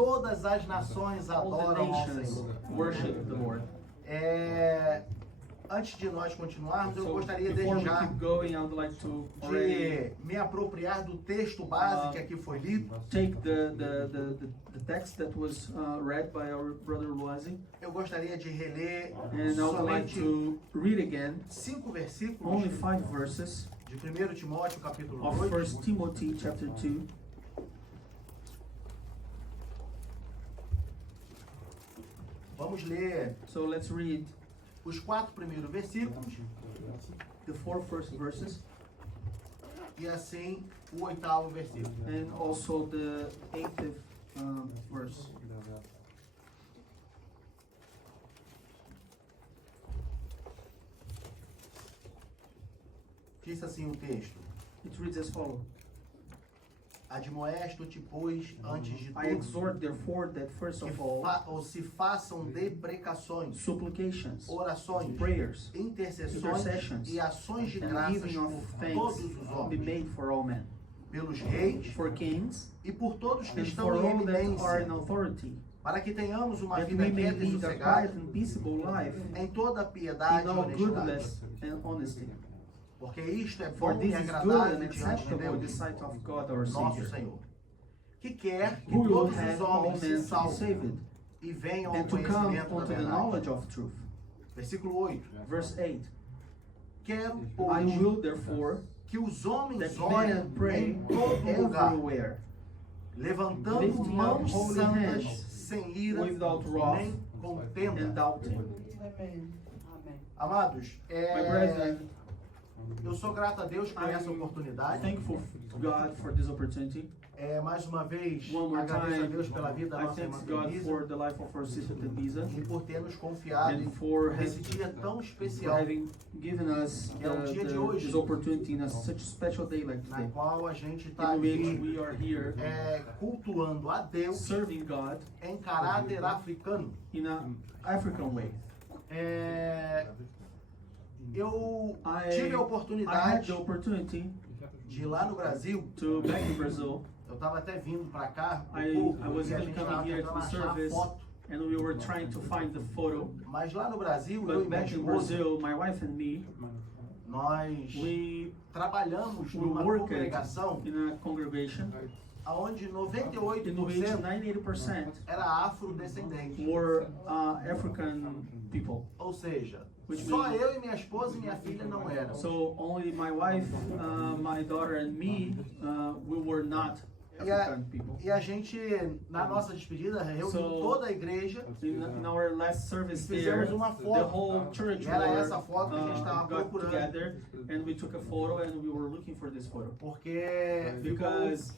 todas as nações All the adoram ao nations Senhor. worship the Lord. Antes de nós continuarmos, eu So gostaria before desde we já keep going, I would like to already de me apropriar do texto base que aqui foi lido. take the text that was read by our brother Luazi, Eu gostaria de reler and I would like somente to read again 5 versículos only 5 verses de 1 Timóteo, capítulo of 2. 1 Timothy chapter 2. Vamos ler So let's read os 4 primeiros versículos the 4 first verses e assim o 8º versículo. and also the 8th verse. Diz assim o texto: It reads as follows. Admoesto-te, pois, antes de I tudo, exhort therefore that first que of all ou se façam deprecações, supplications, orações, prayers, intercessões intercessions, e ações de and graças giving of por thanks todos os be homens, made for all men, pelos reis for kings, e por todos que and estão for em all that are in eminência, authority, para que tenhamos uma that vida we may quieta e lead a sossegada quiet and peaceable life em toda piedade in e all honestidade. goodness and honesty. Porque isto é For bom this e is good agradável and diante de acceptable in the Deus, sight of God our nosso Savior, Senhor, que quer que who will todos os have all homens se men to be salvem saved e venham ao and to come conhecimento da unto the verdade. knowledge of truth. Versículo 8. Verse 8. Quero, I pois, will therefore que os homens that orem men pray em todo lugar, everywhere, levantando lifting up mãos holy santas, hands, sem ira without wrath nem and contenda. doubting. Amados, My brethren, eu sou grato a Deus por essa I'm oportunidade. thankful to God for this opportunity. Mais uma vez, One more agradeço a time, Deus pela vida da I nossa irmã thank God Denise for the life of our sister Tebisa e por ter nos confiado and for esse dia tão for especial, having given us É o dia de hoje. this opportunity in such a special day like na today, qual a gente está in which aqui we are here cultuando a Deus serving God em caráter africano. in an African way. Eu I tive a had oportunidade the opportunity de ir lá no Brasil. to back in Brazil. Eu estava até vindo para cá, I was e a even gente coming estava here to tentando the achar a service foto. and we were trying to find the photo. Mas lá no Brasil, eu But e minha back in esposa, Brazil, my wife and me, nós we trabalhamos we numa worked congregação in a congregation onde in which 98% 98% era afrodescendente. were African people. Ou seja, Which só means- eu e minha esposa e minha filha não eram. So only my wife, my daughter, and me, we were not E a, African people. e a gente, na nossa despedida, reuniu So- toda a igreja. In our last service Fizemos there, uma the foto. whole church E era essa foto que a gente got estava procurando. together and we took a photo and we were looking for this photo. Porque Because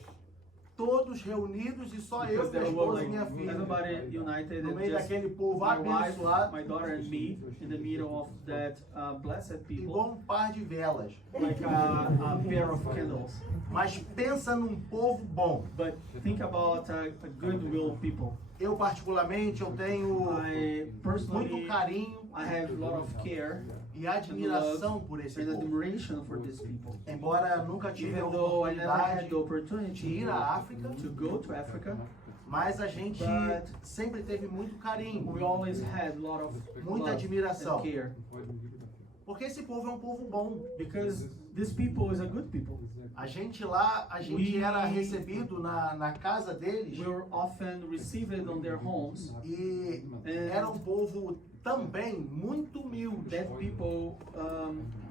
todos reunidos e só eu, minha there were esposa e like minha filha. everybody united No and meio just daquele povo my wife, abençoado, my daughter and me in the middle of that blessed people, igual um par de velas. like a pair of candles. Mas pensa num povo bom. But think about a goodwill people. Eu, particularmente, eu tenho I muito personally, carinho I have a lot of care e admiração por esse and povo. admiration for these people. Embora nunca tive a Even though I never had oportunidade the opportunity de ir à África, to go to Africa, mas a gente But sempre teve muito carinho. we always had a lot of Muita love admiração. and care. Porque esse povo é um povo bom. Because this people is a good people. A gente lá, a gente We- era recebido na casa deles We were often received on their homes. e era um povo também muito humilde. That people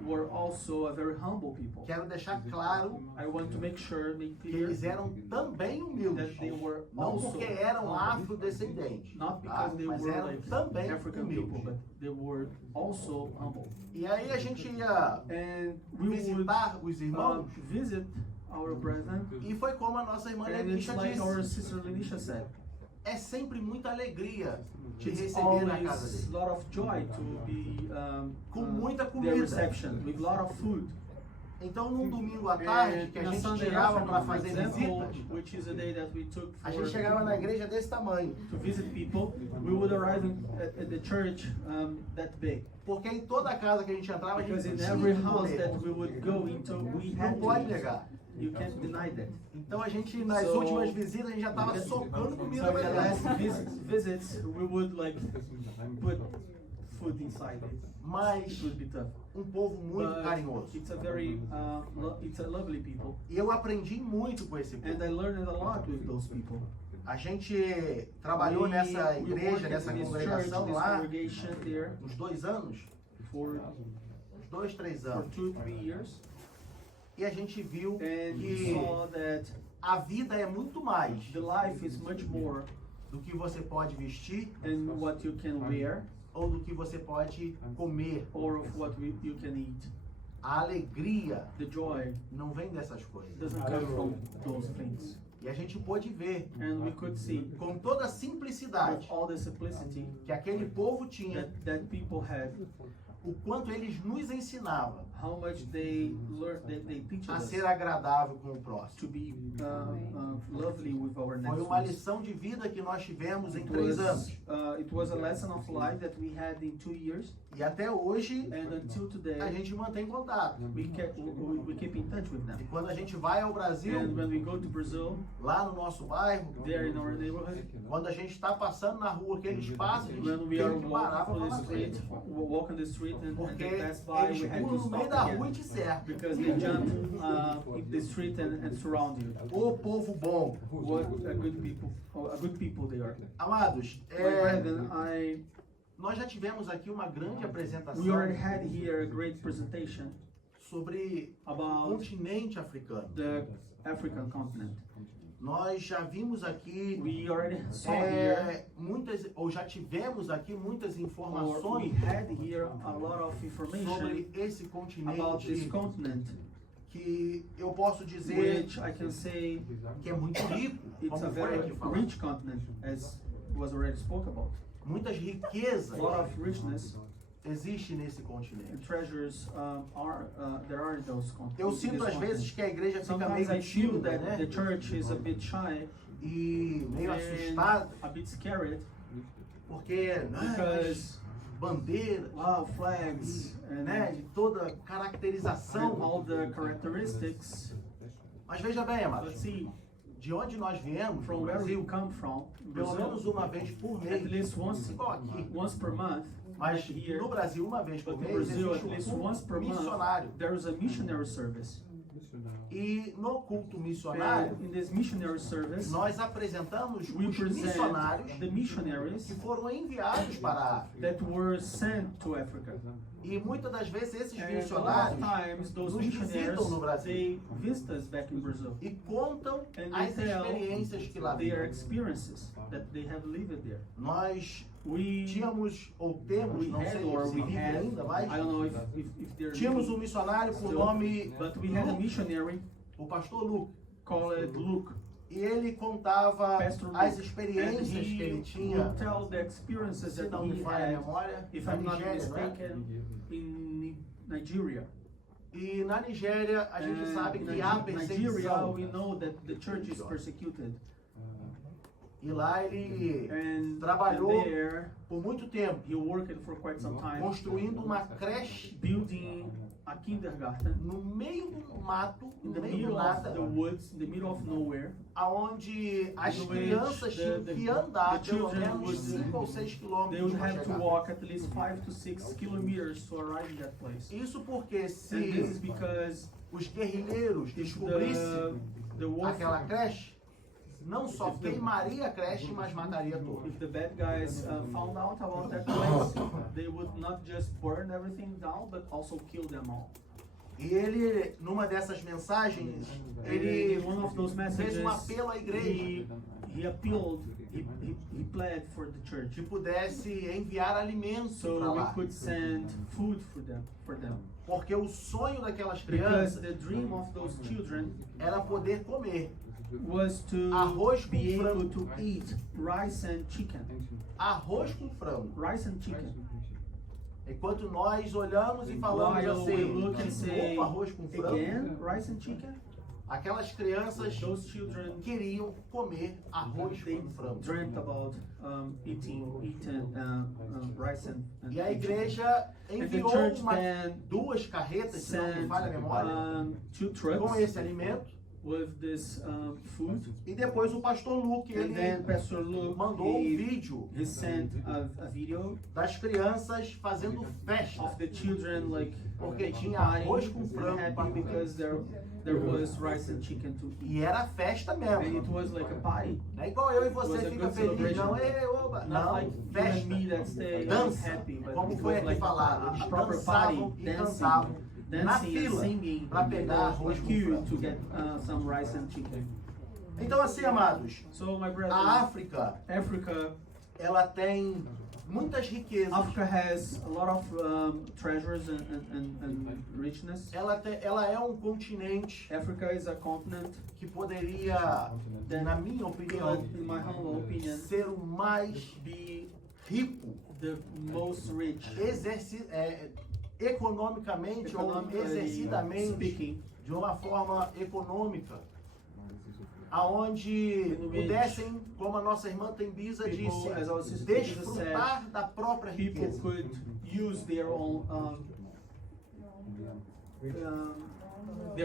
were also a very humble people. Quero deixar claro I want to make sure, make que clear eles eram também humildes. that they were Não also porque eram humble. afrodescendentes, Not tá? because they Mas were eram like também African people, humildes. but they were also humble. E aí a gente ia And we would visitar os irmãos visit our brethren, e foi como a nossa irmã and it's Letícia like our disse. sister Lenisha said. É sempre muita alegria te It's receber na casa always dele. a lot of joy to be Com muita their comida. reception with a lot of food. Então, num domingo à tarde, que a And on gente Sunday tirava para afternoon, for fazer example, visitas, which is a day that we took a gente for chegava na igreja desse tamanho. to visit people, we would arrive at the church that big. Porque em toda casa que a gente entrava, a gente Because in tinha every que house comer. that we would go into, we Não had pode to eat. negar. You can't deny that. Então a gente, nas So- últimas visitas, a gente já estava socando comida So in pra the dentro. last visits, we would like put food inside it. It Mas would be tough. povo muito But carinhoso. it's a very, it's a lovely people. E eu aprendi muito com esse povo. And I learned a lot with those people. A gente trabalhou nessa We igreja, worked nessa in this congregação church, this lá, congregation there uns 2 anos, for uns 2, 3 for anos. 2-3 years. E a gente viu And we que saw that a vida é muito mais the life is much more do que você pode vestir than what you can wear ou do que você pode comer. or of what you can eat. A alegria The joy não vem dessas coisas. doesn't come from those things. E a gente pôde ver And we could see com toda a with simplicidade all the simplicity que aquele povo tinha, that people had, o quanto eles nos ensinavam how much they learn, they teach a us ser agradável com o próximo. to be lovely with our next Foi uma ones. lição de vida que nós tivemos em 3 anos. It was a lesson of life that we had in 2 years, E até hoje and until a today gente mantém contato. we keep in touch with E them. quando a gente vai ao And Brasil, when we go to Brazil, lá no nosso bairro, there in our neighborhood, quando a gente está passando na rua, aqueles passos, a gente when we are tem que parar para walking on the falar com eles. street, we walk on the street and Porque they pass by, eles we had pulam to no stop meio da rua e again te cercam. because they jump in the street and surround you. O povo bom. What a good people they are. Amados, My brethren, nós já tivemos aqui uma grande apresentação we already had here a great presentation sobre o about continente africano. the African continent. Nós já vimos aqui We already saw here, muitas, ou já tivemos aqui muitas or we informações had here a lot of information sobre esse about this continente continent, que eu posso dizer which I can say que é muito rico, it's a como foi very aqui falado. rich continent, as was already spoke about. Muitas riquezas A lot of richness existem nesse and continente. treasures there are in those Eu continents. sinto às vezes que a igreja fica Sometimes I meio feel tímida, that né? the church is a bit shy E meio and assustada, a bit scared porque because bandeira, wow, flags né, and de toda caracterização. all the characteristics. Mas veja bem, But amados, see, de onde nós viemos, from no where you Brasil, come from, pelo menos Brazil, uma vez por at mês, least once igual aqui, per month, mas like here, no Brasil uma vez por but in mês Brazil, at existe least um once per culto month, missionário. there is a missionary service. E no culto missionário, And in this missionary service, nós apresentamos we os present missionários the missionaries que foram enviados para a África. that were sent to Africa. E muitas das vezes esses And a lot of missionários times, those nos missionaries, visitam no Brasil. they visit us back in Brazil. e contam And as they tell experiências que lá their viram. experiences that they have lived there. Nós We tínhamos, ou temos, we não had sei or se we vive had, ainda, mas I don't know if they're tínhamos living um missionário por still, nome but we had a Luke, missionary o pastor Luke. called Luke, E ele contava Pastor Luke, as and experiências que he ele tinha, would tell the experiences se that não me he falha a had, memória, if na I'm not Nigéria, não é? mistaken, in Nigeria. E na Nigéria a gente sabe In que há Nigeria, perseguição. we know that the church is persecuted. E lá ele And trabalhou there, por muito tempo, he worked for quite some time, construindo uma creche building a kindergarten no meio do mato, in no the meio do middle of nada, the woods, in the middle of nowhere, aonde as in which crianças tinham que andar the pelo children menos would- 5 ou 6 they quilômetros would para have to chegar. walk at least 5 to 6 kilometers to arrive in that place. Isso porque And this is se because os guerrilheiros if descobrissem the aquela warfare, creche, não só queimaria a creche, mas mataria todos. if the bad guys found out about that place, they would not just burn everything down, but also kill them all. E ele, numa dessas mensagens, And ele in one of those fez messages, um apelo à igreja he appealed, he pled for the church, que pudesse enviar alimentos so para we lá. could send food for them. Porque o sonho daquelas Because crianças the dream of those children era poder comer was to arroz com be able frango. to eat rice and chicken. Arroz com frango. Rice and chicken. Enquanto nós olhamos e falamos While we look and assim, say, opa, arroz com frango. again, rice and chicken, Aquelas crianças those children, queriam comer arroz they com frango. dreamt about eating rice and E a chicken. igreja And the enviou church then 2 carretas, se não me sent falha a memória, 2 com trucks esse alimento with this food. E depois o pastor Luke, And then ele Pastor Luke, mandou um vídeo he sent a video das crianças fazendo festa. of the children like Porque tinha partying arroz com and frango happy para because there was rice and chicken to eat. E era festa And mesmo. it was like a party. Não é igual eu e It was você a fica good feliz, celebration. não. Ei, oba. Not Não, like you and festa. me that stay like Dança, happy, but como it foi was aqui like falado. a Eles proper party, dançavam e dancing cantavam na and fila singing para pegar arroz like com you frango. to get some rice and chicken. Então assim, amados, So my brethren, a África, Africa ela tem muitas riquezas. Africa has a lot of treasures and richness. Ela é um continente Africa is a continent que poderia, na minha opinião, could, in my humble opinion, ser o mais be rico the most rich, economicamente ou economically exercidamente, speaking, de uma forma econômica, aonde pudessem, como a nossa irmã Tembisa people, as our disse, sister Tembisa desfrutar da própria people riqueza. could use their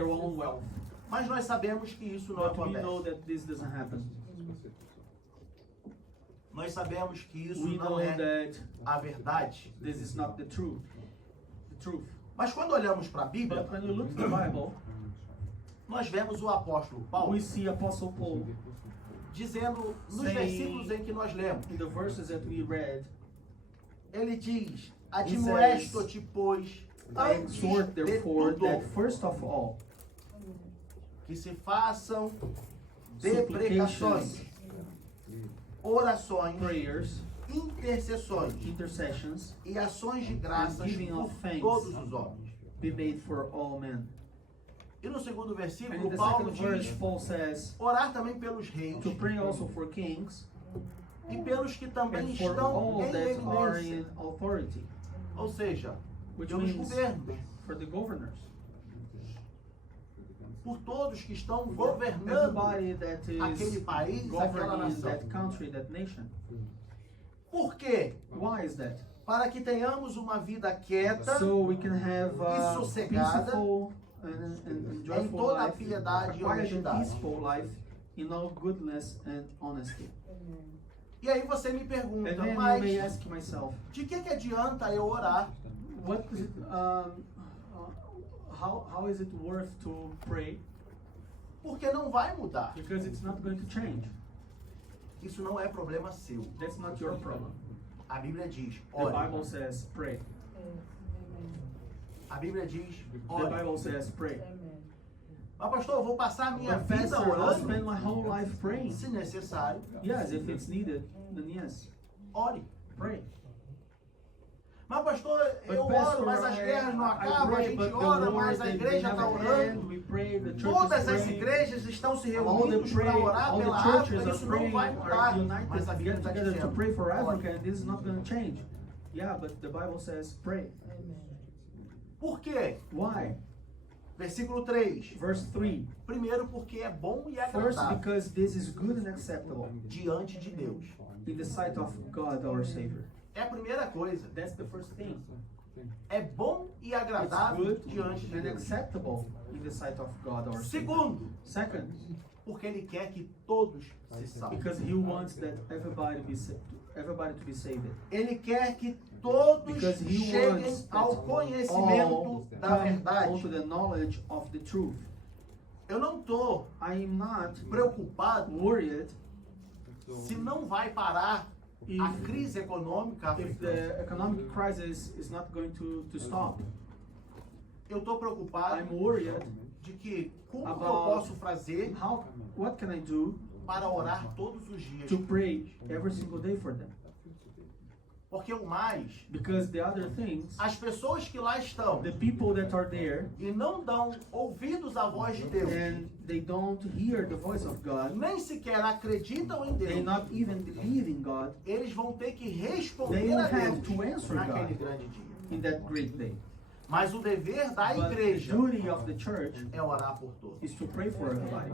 own wealth. Mas nós sabemos que isso não But we know acontece. that this doesn't happen. Nós sabemos que isso We não know é that a verdade. this is not the truth. The truth. Mas quando olhamos para a Bíblia, But when you look at the Bible, nós vemos o apóstolo Paulo we see Apostle Paul dizendo nos saying- versículos em que nós lemos, in the verses that we read, ele diz: says, admoesto-te, pois, I antes exhort de therefore tudo, that first of all que se façam deprecações, supplications, orações, prayers, intercessões intercessions e ações de graças giving por of thanks. todos os homens. be made for all men. E no segundo And in versículo, the Paulo second verse, diz: Paul says orar também pelos reis to pray also for kings e pelos que também and for estão all em that are eminência, in authority, ou seja, which pelos means governos, for the governors, por todos que estão governando everybody that aquele is país, aquela governing nação. that country, that nation. Por quê? Why is that? Para que tenhamos uma vida quieta So we can have a sossegada peaceful and em joyful toda a life, piedade e a quiet and honestidade. peaceful life in all goodness and honesty. E aí você me And pergunta, then you mas may ask myself, de que adianta eu orar? what is it, how is it worth to pray? Porque não vai mudar. Because it's not going to change. Isso não é problema seu. That's not your problem. A Bíblia diz, The ore. Bible says pray. A Bíblia diz, The ore. Bible says pray. Mas pastor, eu vou passar a minha But vida pastor, I'll orando? spend my whole life praying. Se necessário, Yes, if it's needed, then yes, ore. pray. Mas pastor, But eu pastor, oro, mas as guerras não I acabam, a pray, gente but the ora, war, mas a they igreja never está orando. end. We pray, the church Todas is as praying. igrejas estão se All the reunindo para orar all pela the churches África, are isso não praying, vai are mudar. united Mas a Bíblia está together to dizendo, pray for ore. Africa, and this is not going to change. Yeah, but the Bible says pray. Por quê? Why? Versículo 3. Verse 3. Primeiro, porque é bom e First, agradável because this is good and acceptable diante de Deus. in the sight of God our Savior. É a primeira coisa. That's the first thing. É bom e It's agradável good diante de and Deus. acceptable in the sight of God our Savior. Segundo, Second, porque Ele quer que todos se salvem. because He wants that everybody to be saved. Ele quer que todos Because He cheguem wants that ao all conhecimento da come verdade. onto the knowledge of the truth. Eu não estou I am not preocupado worried se não vai parar a crise econômica if africana. the economic crisis is not going to stop. Eu estou preocupado I'm worried de que como que eu about posso fazer what can I do para orar todos os dias. to pray every single day for them. Porque o mais, Because the other things, as pessoas que lá estão the people that are there e não dão ouvidos à voz de Deus, and they don't hear the voice of God, nem sequer acreditam em they Deus, not even believe in God, eles vão ter que they responder will a have Deus to answer naquele God grande dia. in that great day. Mas o dever da But the igreja duty of the church é orar por todos. is to pray for everybody.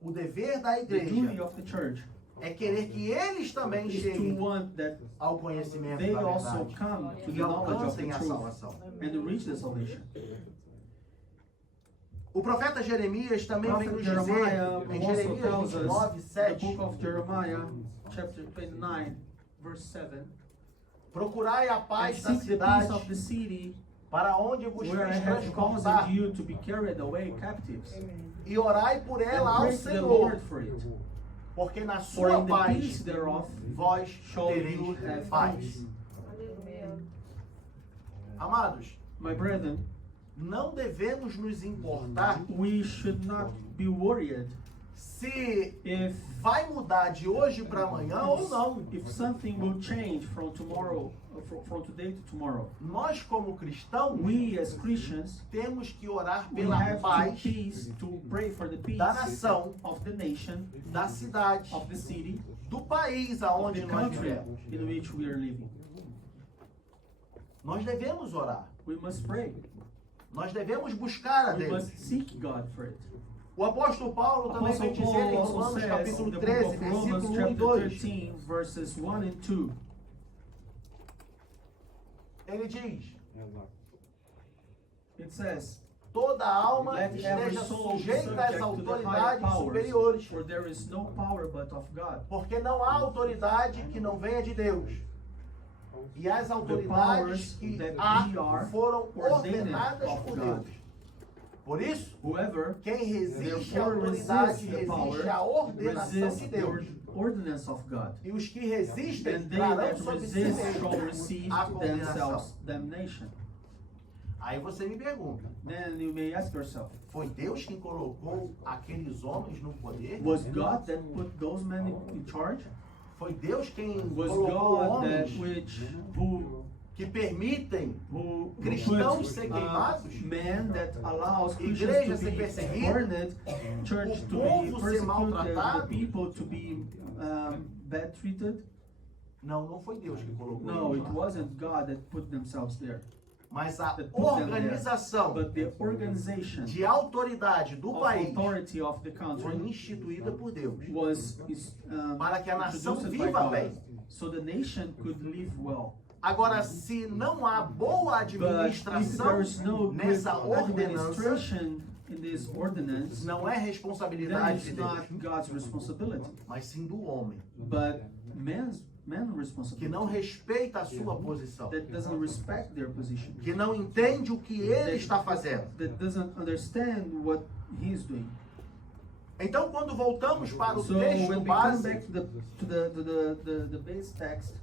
O dever da The duty igreja of the church é querer que eles também is to cheguem want that ao conhecimento they da also verdade come to e the knowledge of alcancem the a truth salvação. and reach the salvation. O profeta Jeremias também vem nos Prophet dizer, Jeremiah em also Jeremias tells 29, us, the 7, book of Jeremiah, chapter 29, verse 7, procurai a and paz da seek the peace cidade of the city para onde vos where I fiz have transportar caused you to be carried away captives. e orai por And ela ao praise the Senhor, Lord for it. porque na For sua in the paz peace thereof vós shall you tereis have paz. peace. Amados, My brethren, não devemos nos importar we should not be worried se if vai mudar de hoje para amanhã ou não. if something will change from tomorrow, from today to tomorrow. Nós, como cristãos, We as Christians, temos que orar we pela have paz to pray for the peace da nação, of the nation, da cidade, of the city, do país of aonde the nós country vivemos. in which we are living. Nós devemos orar. We must pray. Nós devemos buscar a We Deus. must seek God for it. O apóstolo Paulo também Apostle vem dizer em Paul also Romanos says capítulo in the 13, book of Romans versículo 1 e chapter 2. 13 verses 1 and 2. Ele diz: It says, toda alma let every esteja soul be sujeita às subject to the higher autoridades powers, superiores, for there is no power but of God. porque não há autoridade que não venha de Deus. E as autoridades powers que that há we are foram ordained ordenadas of por God. Deus. Por isso, Whoever quem resiste à therefore autoridade resists the power resiste à ordenação resists de the Deus. ordinance of God. E os que resistem And they trarão that sobre si resist shall mesmos receive a condenação. themselves damnation. Aí você me pergunta, Then you may ask yourself, foi Deus quem colocou aqueles homens no poder? was God that put those men in charge? Foi Deus quem Was colocou God that homens who que permitem who cristãos put ser queimados, man that allows igreja Christians ser to be perseguida, burned, church o to povo be ser persecuted, maltratado? the people to be bad treated? Não, não foi Deus que colocou No, eles it lá. wasn't God that put themselves there. Mas a that put them there. organização But the organization de autoridade do of país authority of the foi country instituída por Deus. was Para que a nação introduced by viva God, bem. so the nation could live well. Agora, se não há boa But if administração there's no good nessa ordenança, administration in this ordinance, não é then responsabilidade de it's Deus, not God's responsibility, mas sim do homem, but man's que responsibility. não respeita a sua posição, That doesn't respect their position, que não entende o que ele está fazendo. that doesn't understand what he's doing. Então, quando voltamos para o So texto when we come base, back to the base text,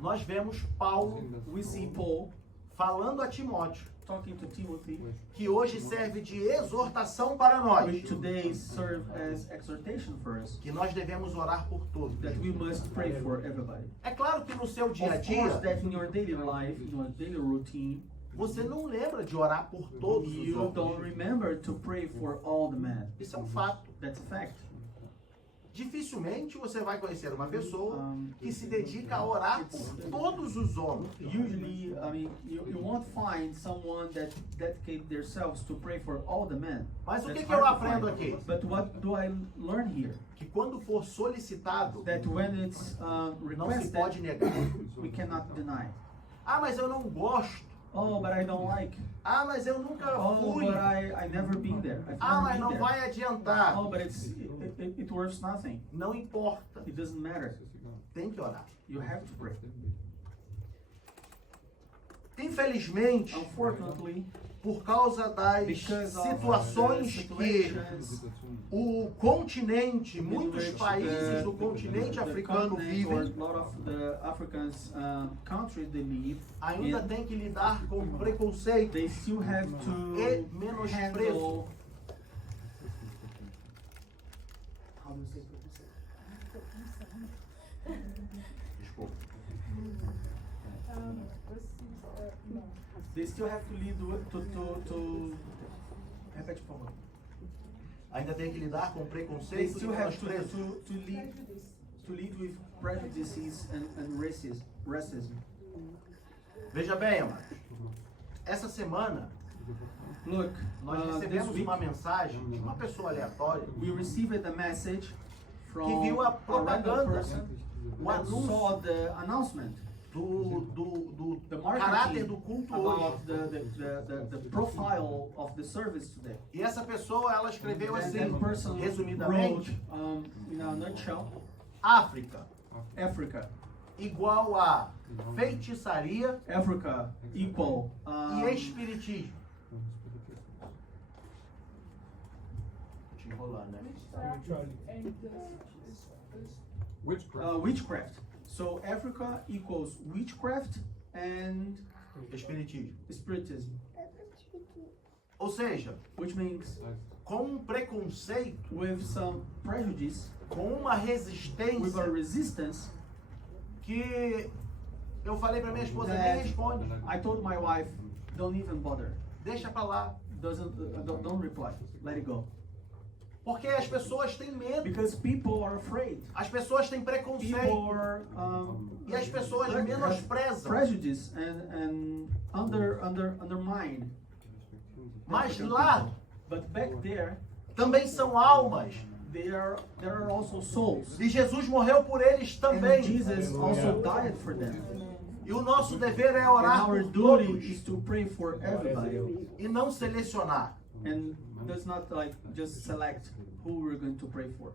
nós vemos Paulo we see Paul falando a Timóteo, talking to Timothy, que hoje serve de exortação para nós, which today serve as exhortation for us, que nós devemos orar por todos. that we must pray for everybody. É claro que no seu dia a Of course, dia, that in your daily life, in your daily routine, você não lembra de orar por todos os you don't outros. remember to pray for all the men. Isso é um fato. That's a fact. Dificilmente você vai conhecer uma pessoa que se dedica a orar por todos os homens. Usually, I mean, you won't find someone that dedicate themselves to pray for all the men. Mas o That's que que eu hard to aprendo find. aqui? But what do I learn here? Que quando for solicitado, That when it's não se pode requested, negar. we cannot deny. Ah, mas eu não gosto. Oh, but I don't like. Ah, mas eu nunca Oh, fui. but I never been there. I've Ah, never mas been não there. vai adiantar. Oh, but it worth nothing. Não importa. It doesn't matter. Tem que orar. You have to pray. Infelizmente, Unfortunately, por causa das because of the situações que situations o continente, in muitos which países do continente the africano continent or vivem, a lot of the Africans countries they live ainda in, tem que lidar com preconceito they still have e to menosprezo. handle. How do you say Desculpa. They still have to lead to repete, por favor. Ainda tem que lidar com They preconceito e still have menosprezo. to lead with prejudices and racism. Veja bem, amados. Essa semana, Look, nós this recebemos week uma mensagem de uma pessoa aleatória we received a message que from viu a a random propaganda, person o that saw anúncio the announcement the caráter marketing do culto hoje. about the profile of the service today. E essa pessoa, ela escreveu And assim, that person wrote, resumidamente, in a nutshell, África Africa. igual a feitiçaria Africa equal e espiritismo. Te enrolando, né? witchcraft. So Africa equals witchcraft and Espiritismo. spiritism, Ou seja, which means com um preconceito, with some prejudice, com uma with a resistência resistance, que eu falei pra minha esposa, nem that responde, I told my wife, don't even bother, deixa pra lá. don't reply, let it go. Porque as pessoas têm medo, Because people are afraid. as pessoas têm preconceito People are e as pessoas have menosprezam. prejudice and undermine. Mas lá But back there, também são almas. there are also souls. E Jesus morreu por eles And também. Jesus also died for them. E o nosso dever é And orar our por duty todos is to pray for everybody. e não selecionar. And does not like just select who we're going to pray for.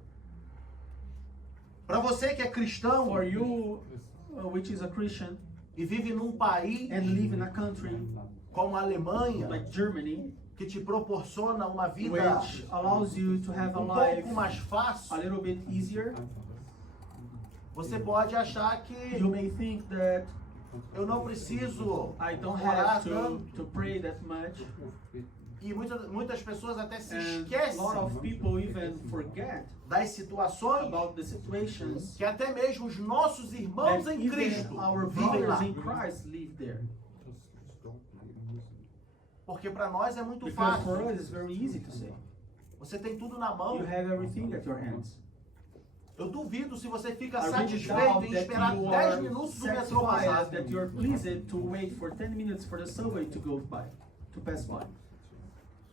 Para você que é cristão For you, which is a Christian e vive num país and live in a country como a Alemanha, like Germany, que te proporciona uma vida which allows you to have a life pouco mais a fácil, little bit easier, você pode achar que you may think that eu não preciso I don't orar have tanto. to pray that much. E muitas pessoas até se And a esquecem lot of people even forget das situações about the situations que até mesmo os nossos irmãos that em Cristo even our vivem lá. brothers in Christ live there. Porque para nós é muito Because for fácil. us it's very easy to say. Você tem tudo na mão. You have everything at your hands. Eu duvido se você fica I really satisfeito doubt em that esperar you 10 are minutos do metrô satisfied, passar. that you are pleased to wait for 10 minutes for the subway to go by, to pass by.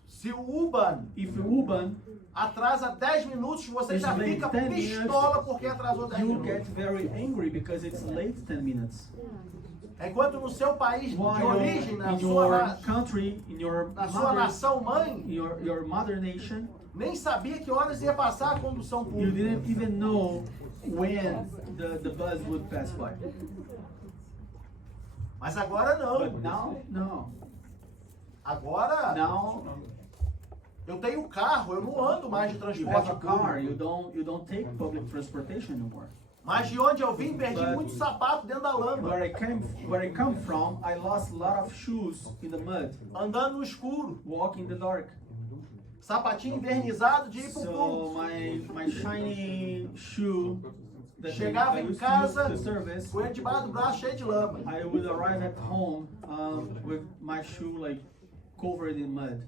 Se o U-Bahn If U-Bahn, atrasa 10 minutos, você já It's late fica 10 minutes, pistola porque atrasou 10 you minutos. get very angry because it's late 10 minutes. Enquanto no seu país de While origem, in your country, in your na sua mother, nação mãe, your mother nation, nem sabia que horas ia passar a condução you pública. didn't even know when the bus would pass by. Mas agora But não. now, no. Agora Now eu tenho carro, eu não ando mais de you transporte have a car, público. you don't take public transportation anymore. Mas de onde eu vim, perdi But- muito sapato dentro da lama. Where I come from, I lost a lot of shoes in the mud, Andando no escuro. walking in the dark. Sapatinho invernizado de ir pro So culto. my shiny shoe that Chegava I em used casa to use to service, com ele debaixo do braço cheio de lama. I would arrive at home with my shoe like covered in mud.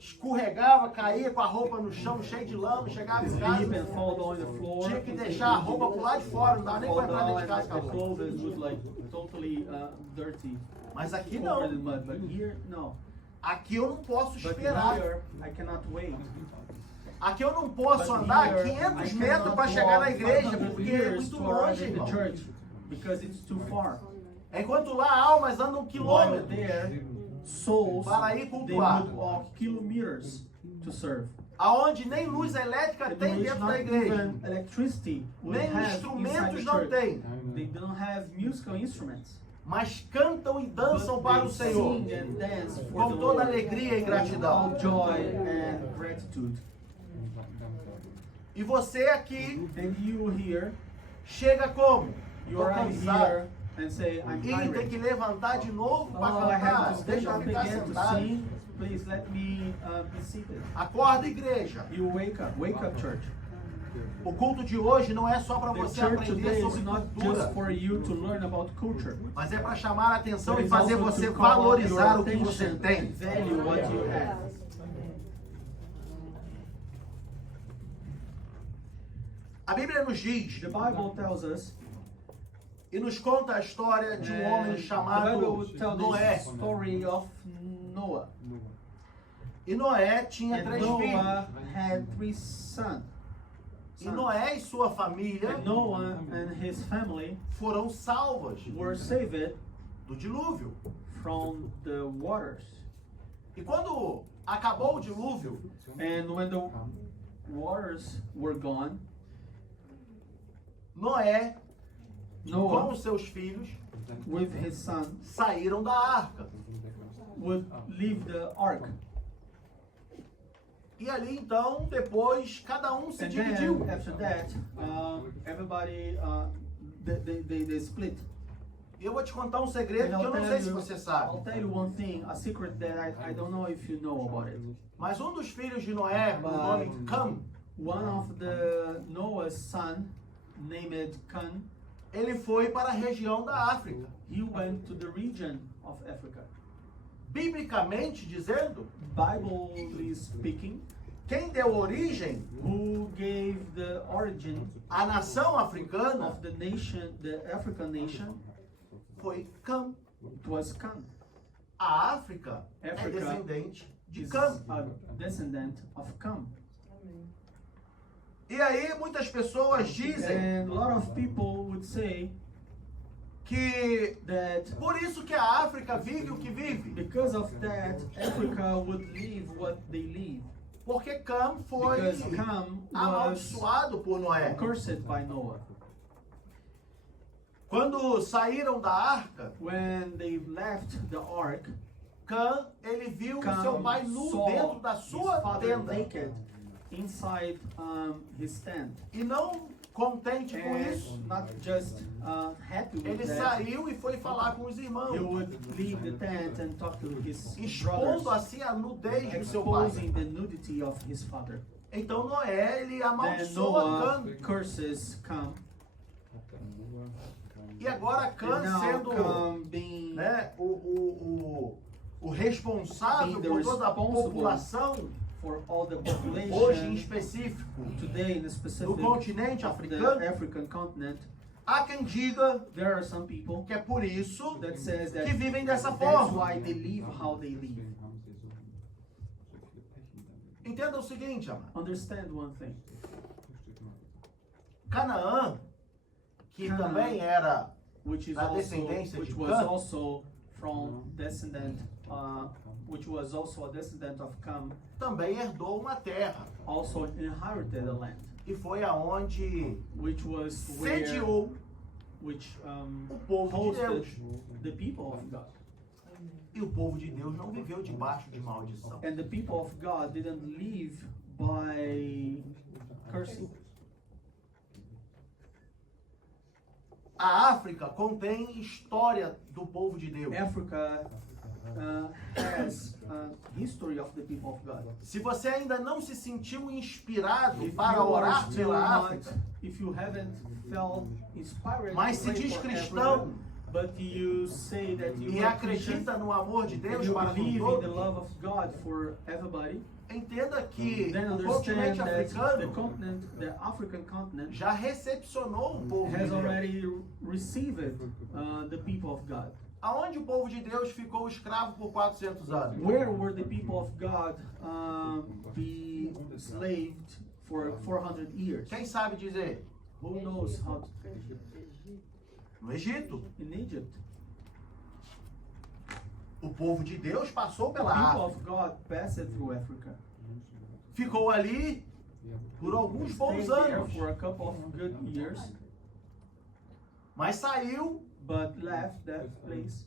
Escorregava, caía com a roupa no chão cheio de lama, chegava em Slip casa, and fall down on the floor. tinha que deixar a roupa pro lado de fora, não dava nem Fall pra entrar down dentro de and casa the com a roupa. clothes would like totally dirty, Mas aqui covered in não. mud. But here, no. Aqui eu não posso But esperar. here, I cannot wait. Aqui eu não posso But andar here, 500 I metros cannot para chegar na walk igreja, 500 porque é meters muito to arrive longe, at the irmão. church because it's too far. Enquanto lá almas andam While quilômetros there, souls, para ir they cultuar. would walk kilometers to serve. Aonde nem luz elétrica And tem which dentro not da igreja. even electricity would Nem have inside instrumentos the não church. tem. They don't have musical instruments. Mas cantam e dançam But para they o Senhor. sing and dance for Com the toda Lord alegria e with gratidão. all joy and gratitude. E você aqui And you here, chega como? you Tô arrive cansado. here and say, I'm E tem tired. que levantar de novo Oh, para I have cantar. to stand Deixa eu up ficar again to sentado. sing. Please let me be seated. Acorda, igreja. You wake up, church. O culto de hoje não é só para The você church aprender today is sobre not cultura, just for you to learn about culture, mas é para chamar a atenção but e it's fazer also você to call out valorizar your o que você attention tem. and value what you have. A Bíblia nos diz The Bible tells us, e nos conta a história de um homem the chamado Bible would tell Noé. the story of Noah. E Noé tinha And 3 filhos. Noah had 3 sons. E Noé e sua família And Noah and his family foram salvas were saved do dilúvio. from the waters. E quando acabou o dilúvio, And when the waters were gone, Noé, com Noah os seus filhos, with his son saíram da arca. would leave the ark. E ali então, depois, cada um se And dividiu. then after that, everybody they split. E eu vou te contar um segredo And que eu não sei se você I'll sabe. tell you one thing, a secret that I don't know if you know about it. Mas um dos filhos de Noé, o nome Cam, One of the Noah's son, named Cam, ele foi para a região da África. he went to the region of Africa. Biblicamente dizendo, Biblically speaking, quem deu origem who gave the origin à nação africana of the nation, the African nation, foi Cam. it was Cam. A África é África descendente de Is Cam. a descendant of Cam. E aí muitas pessoas dizem And a lot of people would say que that por isso que a África vive o que vive. because of that, Africa would live what they live. Porque Cam foi Because Cam was amaldiçoado por Noé. cursed by Noah. Quando saíram da arca, When they left the ark, Cam, ele viu Cam seu pai nu saw dentro da his sua father tenda. naked inside his tent. E não contente com isso, And not just happy with ele that, saiu e foi falar com os he irmãos, would leave the tent and talk to his expondo brothers, assim a nudez do seu pai. exposing the nudity of his father. Então Noé, ele Then amaldiçoa Noah Cam. curses Cam. E agora And Cam now sendo Cam being né, o responsável Being the por toda a responsible população, for all the hoje em population específico, today in the do specific continente of the africano, African continent, há quem diga there are some people que é por isso that says that que vivem dessa that's forma. why they live how they live. Entenda o seguinte, amado. Understand one thing. Canaã, que Canaã, também era Which is da also descendência which de was Cam, also from descendant which was also a descendant of Cam, também herdou uma terra. also inherited a land, E foi aonde which was where sediou which o povo de Deus. hosted the people of God. E o povo de Deus não viveu debaixo de maldição. And the people of God didn't live by cursing. A África contém história do povo de Deus. Africa has a history of the people of God. Se você ainda não se sentiu inspirado If para you are orar still pela not, África, if you haven't felt inspired mas to se pray diz for cristão Africa, but you say that you e are Christian, acredita no amor de Deus you para com believe in the todos, love of God for everybody, entenda que then o understand continente that the africano continent, the African continent, já recepcionou o povo de has Deus. already received the people of God. Aonde o povo de Deus ficou escravo por 400 anos? Where were the people of God be enslaved for 400 years? Quem sabe dizer? Who knows how to, No Egito. in Egypt? O povo de Deus passou The pela people África. of God passed through Africa. Ficou ali por alguns bons Stayed there anos. for a couple of good years, Mas saiu, but left that place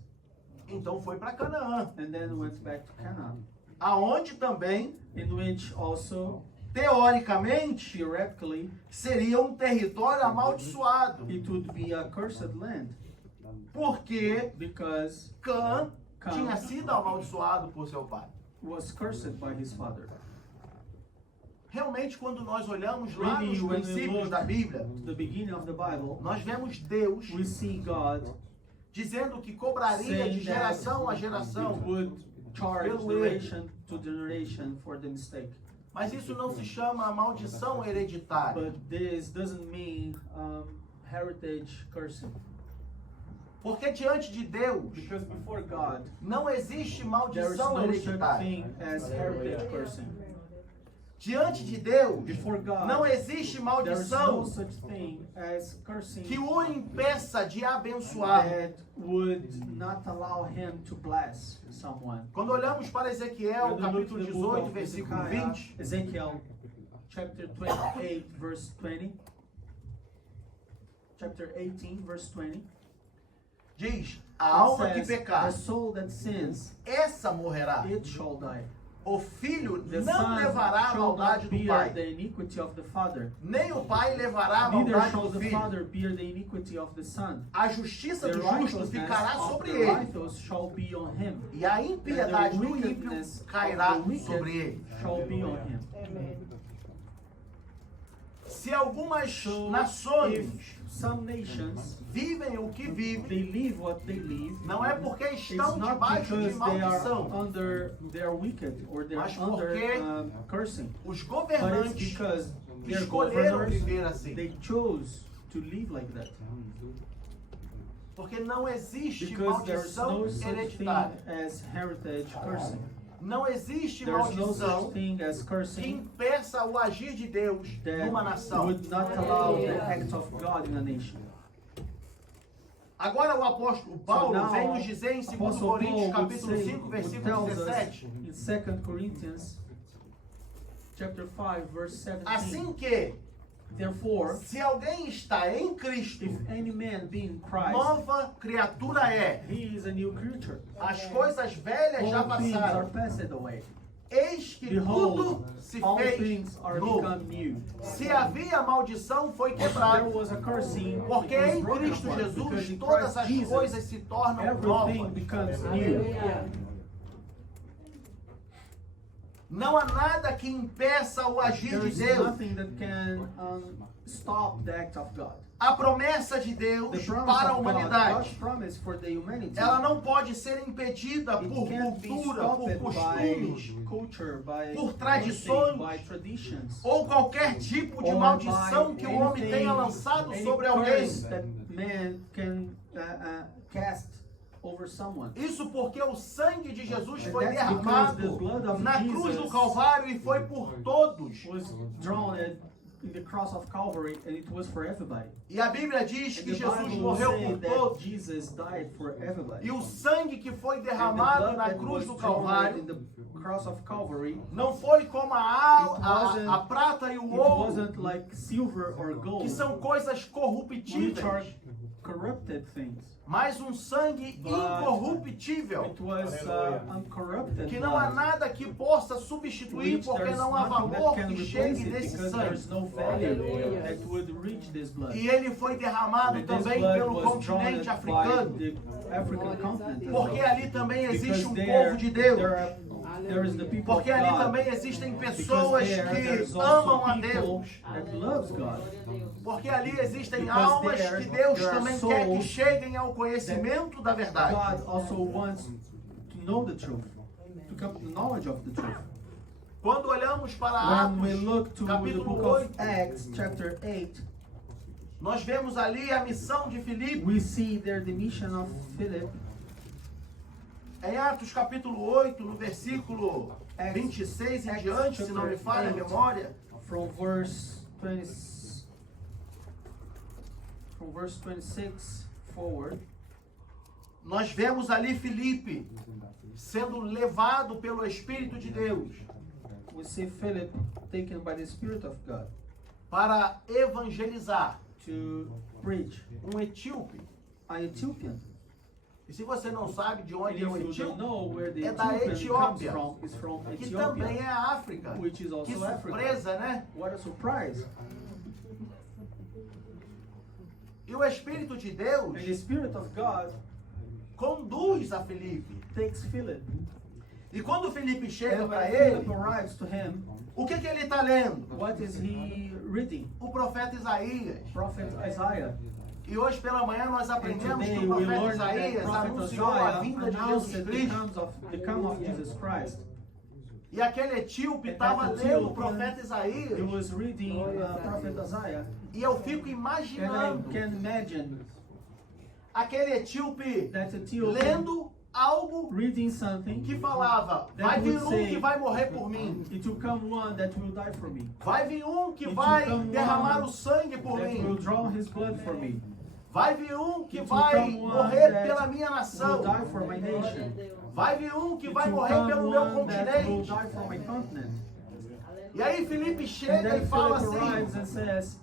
então foi para Canaã. and then went back to Canaan, Aonde também, in which also teoricamente, theoretically seria um território amaldiçoado. it would be a cursed land, Porque because Cã Cã tinha sido amaldiçoado por seu pai. was cursed by his father. Realmente, quando nós olhamos lá Really, nos when we princípios look da Bíblia, to the beginning of the Bible, nós vemos Deus we see God dizendo que cobraria de saying that geração a geração. it would charge Pelo erro. generation to generation for the mistake. Mas isso não se chama maldição hereditária. But this doesn't mean heritage cursing. Porque diante de Deus Because before God, não existe there is maldição no such hereditária. thing as heritage cursing. Diante de Deus, Before God, não existe there is maldição no such thing as cursing que o impeça de abençoar. that would not allow him to bless someone. Quando olhamos para Ezequiel, When we look capítulo to the book 18, of versículo Ezekiel, 20, Ezekiel chapter 28, verse 20. Chapter 18, verse 20. diz: a It alma que says, pecar, the soul that sins, essa morrerá. it shall die. O filho The não son levará a shall maldade not do bear pai, the iniquity of the father, nem o pai levará a neither maldade shall do the filho. father bear the iniquity of the son. A justiça The do justo righteousness ficará of sobre the ele, righteous shall be on him, e a and the impiedade do ímpio wickedness cairá of the wicked sobre ele. shall be on him. Se algumas So nações if some nations, vivem o que vivem, they live what they live, não é porque it's estão not debaixo de because they are maldição. they are wicked or they are Mas under porque cursing, Os but it's governantes because their escolheram governors, viver assim. they chose to live like that. Porque não existe Because there's maldição no such thing hereditária. as heritage cursing. Não existe There's no maldição such thing as que cursing impeça o agir de Deus numa that nação. would not allow the act of God in a nation. Agora o apóstolo Paulo now, vem nos dizer em 2 Apostle Coríntios Paul would capítulo say, 5, would versículo tells us 17. in 2 Corinthians chapter 5 verse 17. Assim que, Therefore, se alguém está em Cristo, if any man be in Christ, nova criatura é. he is a new creature. As coisas velhas já All things are passaram. passed away. Eis que Behold, tudo se all fez things are novo. become new. Se havia maldição, foi There quebrada. was a cursing, Porque it was em broken Cristo apart, because Jesus in todas Christ as Jesus, coisas se tornam everything novas. becomes new. Não há nada que impeça o agir There de is Deus. nothing that can stop the act of God. A promessa de The Deus promise para a of God, God's humanidade, promise for the humanity, ela não pode ser impedida it por can't be cultura, stopped por by costumes culture, by por cursing, tradições, by traditions, ou qualquer tipo de or maldição by que o homem anything, tenha lançado any sobre alguém. curse that man can cast over someone. Isso porque o sangue de Jesus And foi that's because derramado the blood of na cruz do Jesus Calvário e foi por todos. Was drawn in the cross of Calvary, and it was for everybody. E a Bíblia diz And que the Jesus Bible morreu says por that todos. Jesus died for everybody. E o sangue que foi And the derramado blood na that cruz was do drawn Calvário in the cross of Calvary, não foi como a prata e o it ouro, wasn't like silver or que gold, são coisas which are corruptíveis, corrupted things. mas um sangue But incorruptível, It was uncorrupted que não há blood, nada que possa substituir, which porque there's não há nothing that valor can que replace chegue it, nesse because sangue. there's no value that would reach this blood. E ele foi derramado And this também blood pelo was continente drawn africano, by the African continent as porque well. ali também existe Because um there, povo de Deus. there is the people Porque of ali God. também existem Because pessoas there's que also amam a people Deus. that loves God. Porque ali existem Because almas there- que Deus there are também quer que souls cheguem ao conhecimento da verdade. God also wants to know the truth, to come to the knowledge of the truth. Quando olhamos para When we look to Atos, the capítulo book 8, of Acts, chapter 8, nós vemos ali a missão de Filipe. we see there the mission of Philip. Em Atos capítulo 8, no versículo 26 em Acts diante, se não me chapter falha a 8. memória, From verse 26 forward, nós vemos ali Filipe sendo levado pelo Espírito de Deus we see Philip taken by the Spirit of God para evangelizar to preach. etíope. An Ethiopian. E se você não sabe de And onde if é o you don't etíope, know where the é da Ethiopian comes Etiópia, from, is from que também Ethiopia, é a África. which is also Que Africa. surpresa, né? What a surprise. E o Espírito de Deus And the Spirit of God conduz a Filipe. takes Philip. E quando Filipe chega And para when ele, Philip arrives to him, o que ele está lendo? what is he reading? O profeta Isaías. Prophet Isaiah. E hoje pela manhã nós And aprendemos que today o we profeta learned that Isaías Prophet anunciou a Isaiah vinda de announced Jesus the Cristo. come of Jesus Christ. E aquele etíope And estava that lendo o Ethiopian, profeta Isaías. He was reading Prophet Isaiah. E eu fico And I imaginando can imagine aquele etíope that Ethiopian lendo algo reading something, que falava, vai vir um que vai morrer por mim. it will come one that will die for me, Vai vir um que It vai will come derramar one o sangue por that will mim. draw his blood for me, Vai vir um que It will vai come one morrer that pela minha will nação. die for my nation. Vai vir um que It vai will morrer come pelo meu one that will continente. die for my continent. E aí Felipe And chega then e fala Philip arrives assim, and says,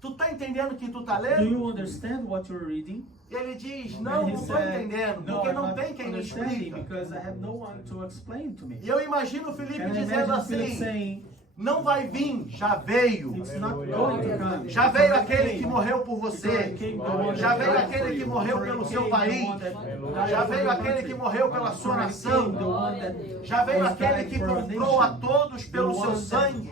tu tá entendendo o que tu tá do lendo? you understand what you're reading? E ele diz, And não, he não tô said, entendendo, no, porque I'm não not tem quem me understanding explica. because I have no one to explain to me. E eu imagino o Felipe And I dizendo imagine Philip assim, saying, não vai vir, já veio. it's not going to come. Já veio aquele que morreu por você. Já Já veio aquele que morreu pelo seu país. Já veio aquele que morreu pela sua nação. Já veio aquele que comprou a todos pelo seu sangue.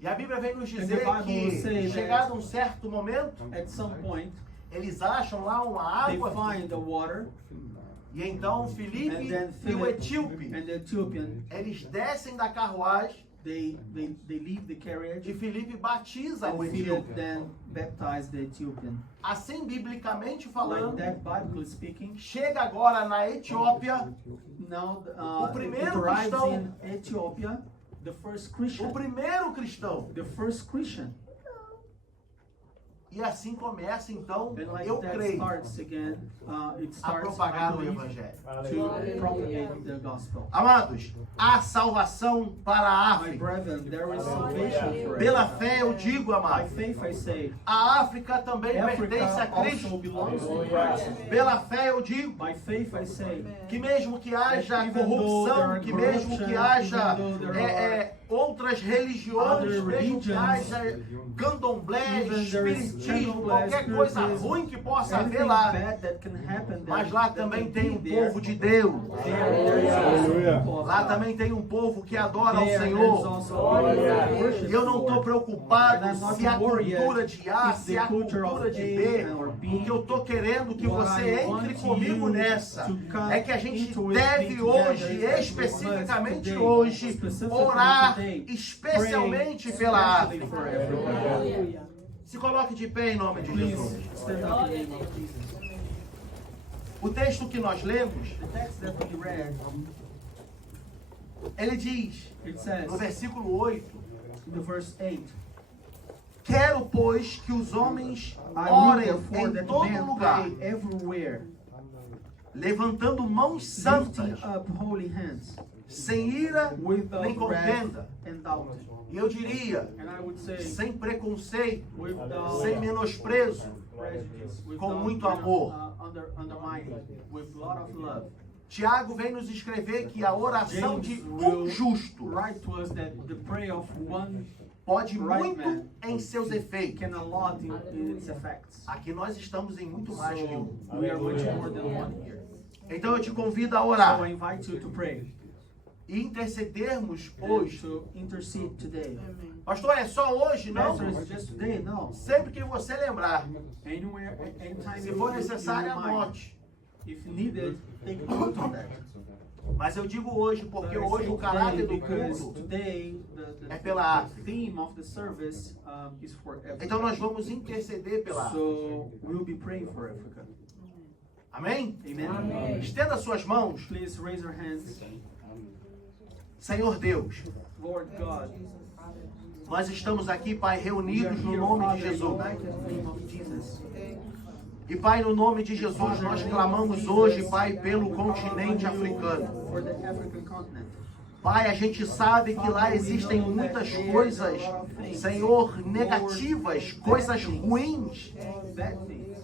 E a Bíblia vem nos dizer que, chegado um certo momento, At some point, eles acham lá uma they água. find the water, E então and Filipe then e o Philip etíope, and the Ethiopian, eles descem da carruagem they leave the carriage, e Filipe batiza o and Philip etíope. then baptized the Ethiopian. Assim, biblicamente Like falando, that, biblically speaking, chega agora na Etiópia now O it primeiro arrives cristão. in Ethiopia, the first o Christian, primeiro cristão. the first Christian. E assim começa então, And like eu that creio, starts again, it a starts, I propagar o believe, Evangelho. to propagate the gospel. Amados, há salvação para a My África. brethren, there is salvation for Pela us. fé eu digo, By amados, faith I say, a África também pertence a Africa also Cristo. belongs to Christ. Pela fé eu digo By faith I say, que mesmo que haja Even though corrupção, there are que mesmo que corruption, haja even though there outras religiões, other mesmo que religions, haja candomblé, even there is espiritismo, candomblé, qualquer coisa spiritism, ruim que possa haver anything lá, bad that can happen there, mas lá that também can tem be um there, povo de Deus. there is also Aleluia. people of Lá God. também tem um povo que adora ao There is Senhor. also people that worship Eu não the estou Lord. preocupado And I'm not se a worried cultura de A, if se the a culture cultura of de A B. or B. O que eu estou querendo que What você I entre want comigo you nessa to come é que a gente into it, deve be hoje, together, especificamente today, hoje, specifically orar today, especialmente pray pela especially África. for Africa. Se coloque de pé em nome de Please Jesus. stand up in the name of Jesus. O texto que nós lemos, The text that we read, ele diz, it says, no versículo 8, in the verse 8, quero, pois, que os homens I will orem therefore em that todo men lugar, pray everywhere, levantando mãos santas, lifting up holy hands, sem ira nem without wrath contenda. and doubt. E eu diria, And I would say, sem preconceito, without sem menosprezo, prejudice, com without muito amor. undermining, with a lot of love. Tiago vem nos escrever que a oração James de um will justo write to us that the prayer of one pode right muito man em seus efeitos. can a lot in its effects. Aqui nós estamos em muito mais que um. So we are much more than one here. Então eu te convido a So orar I invite you to pray e intercedermos and hoje. to intercede today. Pastor, é só hoje? Não. Pastor, it's just today? No. Sempre que você lembrar. Anywhere, anytime Se you for you necessário, remind. anote. If needed, take note of that. Mas eu digo hoje, porque But I hoje say o caráter today do because culto. today é pela the África. theme of the service is for Africa. Então nós vamos interceder pela África. So we'll be praying for Africa. Amém? Amen. Estenda suas mãos. Please raise your hands. Senhor Deus, Lord God, nós estamos aqui, Pai, we are reunidos no here, nome de Father, Jesus. united in the name of Jesus. E Pai, no nome de Jesus, nós clamamos hoje, Pai, pelo continente africano. For the African continent. Pai, a gente sabe que lá existem muitas coisas, Senhor, negativas, coisas ruins. Bad things.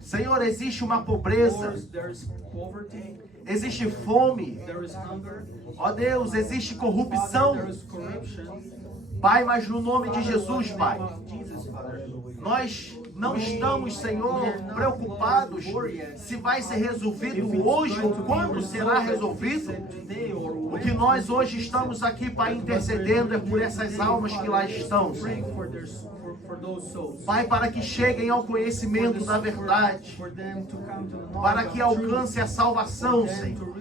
Senhor, existe uma pobreza, There's poverty, existe fome. there is hunger, Ó Deus, existe Father, corrupção. there is corruption. Pai, mas no nome de Jesus, In the Pai, name of Jesus, Father. nós não estamos, Senhor, preocupados se vai ser resolvido hoje ou quando será resolvido. O que nós hoje estamos aqui, Pai, intercedendo é por essas almas que lá estão, Senhor. Pai, para que cheguem ao conhecimento da verdade, para que alcance a salvação, Senhor.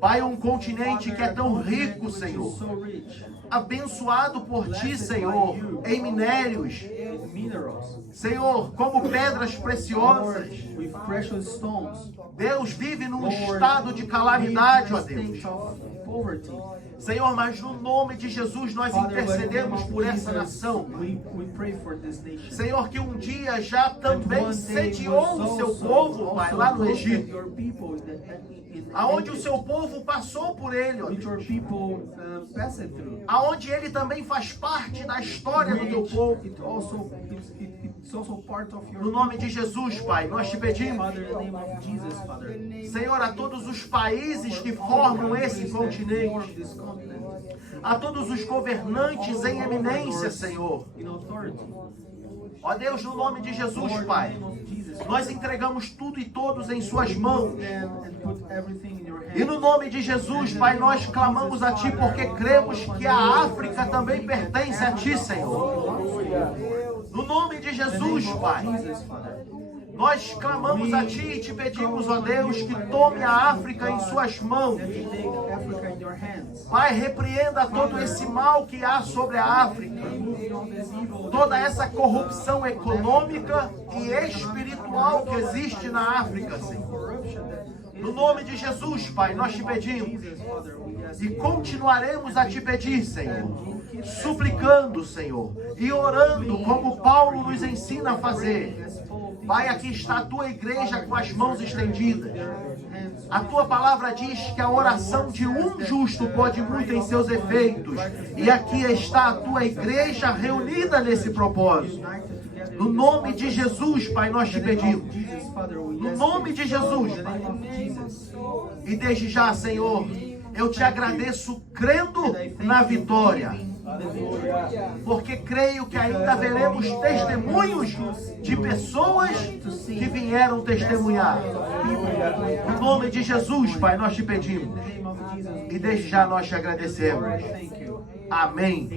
Pai, um continente que é tão rico, which is Senhor, so rich, abençoado por Ti, Senhor, em minérios, in minerals, Senhor, como pedras Lord, preciosas. with precious stones. Deus vive num Lord, estado de we calamidade, ó live in a Deus. state of poverty. Senhor, mas no nome de Jesus nós Father, but in the name intercedemos of por essa Jesus, nação. we pray for this nation. Senhor, que um dia já That também one day sediou was o seu also- povo, Pai, also lá no looked at Egito, your people in aonde o Egypt, seu povo passou por ele, ó which your Deus. people passed through. Aonde ele também faz parte da história do teu Which povo. it's also part of your No nome people. de Jesus, Pai, nós te pedimos, Father, in the name of Jesus, Father. Senhor, a todos os países que formam esse Form continente, this continent. a todos os governantes em eminência, Senhor. In authority. Ó Deus, no nome de Jesus, Lord, in the Pai, name of Jesus, nós entregamos tudo e todos em Suas mãos. and put everything in your E no hands. nome de Jesus, Pai, nós clamamos a Ti porque cremos que a África também pertence a Ti, Senhor. No nome de Jesus, Pai, Jesus, Father. nós clamamos a Ti e te pedimos, ó Deus, que tome a África em Suas mãos. That you take Africa in your hands. Pai, repreenda todo esse mal que há sobre a África. Remove all this evil. Toda essa corrupção econômica e espiritual que existe na África, Senhor. Corruption that is No nome de Jesus, Pai, nós te pedimos. Jesus, Father, we ask E you. continuaremos a te pedir, Senhor, suplicando, Senhor, e orando como Paulo nos ensina a fazer. Pai, aqui está a tua igreja com as mãos estendidas. A tua palavra diz que a oração de um justo pode muito em seus efeitos. E aqui está a tua igreja reunida nesse propósito. No nome de Jesus, Pai, nós te pedimos. No nome de Jesus, Pai. E desde já, Senhor, eu te agradeço crendo na vitória. Porque creio que ainda veremos testemunhos de pessoas que vieram testemunhar. No nome de Jesus, Pai, nós te pedimos. E desde já nós te agradecemos. Amém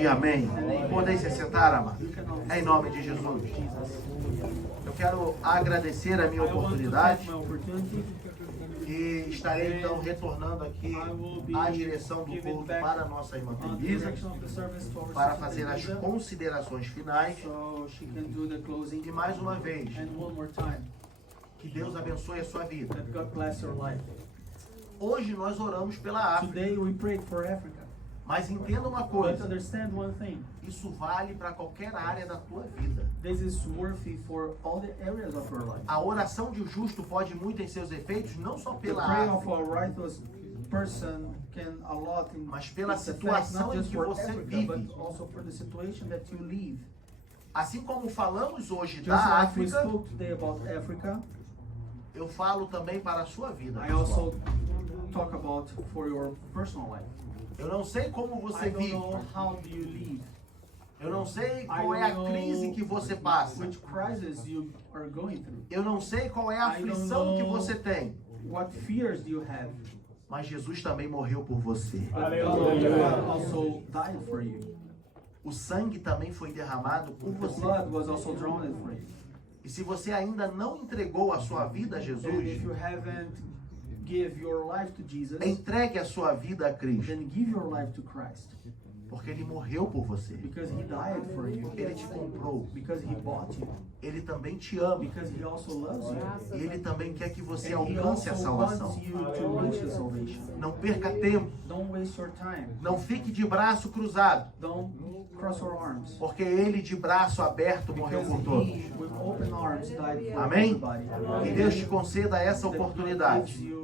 e amém. Podem se sentar, amado. Em nome de Jesus. Eu quero agradecer a minha oportunidade. E estarei então retornando aqui à direção do culto para a nossa irmã Elisa, para fazer as considerações finais. E mais uma vez, que Deus abençoe a sua vida. Hoje nós oramos pela África. Today we prayed for Africa. Mas entenda uma But coisa, understand one thing. isso vale para qualquer área da tua vida. This is worthy for all the areas of your life. A oração de um justo pode muito em seus efeitos, não só The pela prayer of África, a righteous person can a lot in mas pela its effect, situação not em just que for você Africa, vive. but also for the situation that you live. Assim como falamos hoje Just da like we África, spoke today about Africa, eu falo também para a sua vida. I pessoal. also talk about for your personal life. Eu não sei como I você don't vive. know how do you live. Eu não sei I qual é a don't crise know que você passa. which crisis you are going through. Eu não sei qual é a I don't aflição que know você tem. What fears do you have? Mas Jesus também morreu por você. But God also died for you. O sangue também foi derramado por The você. blood was also drawn for you. E se você ainda não entregou a sua vida a And if Jesus, you haven't give your life to Jesus, entregue a sua vida a Cristo. then give your life to Christ. Porque Ele morreu por você. Because He died for you. Ele te comprou. Because He bought you. Ele também te ama. Because He also loves you. E Ele também quer que você And He alcance a also salvação. wants you to reach the salvation. Não perca tempo. Don't waste your time. Não fique de braço cruzado. Don't cross your arms. Porque Ele de braço aberto morreu por todos. He, with open arms, died for Amém? everybody. Que Deus te conceda essa That God oportunidade. gives you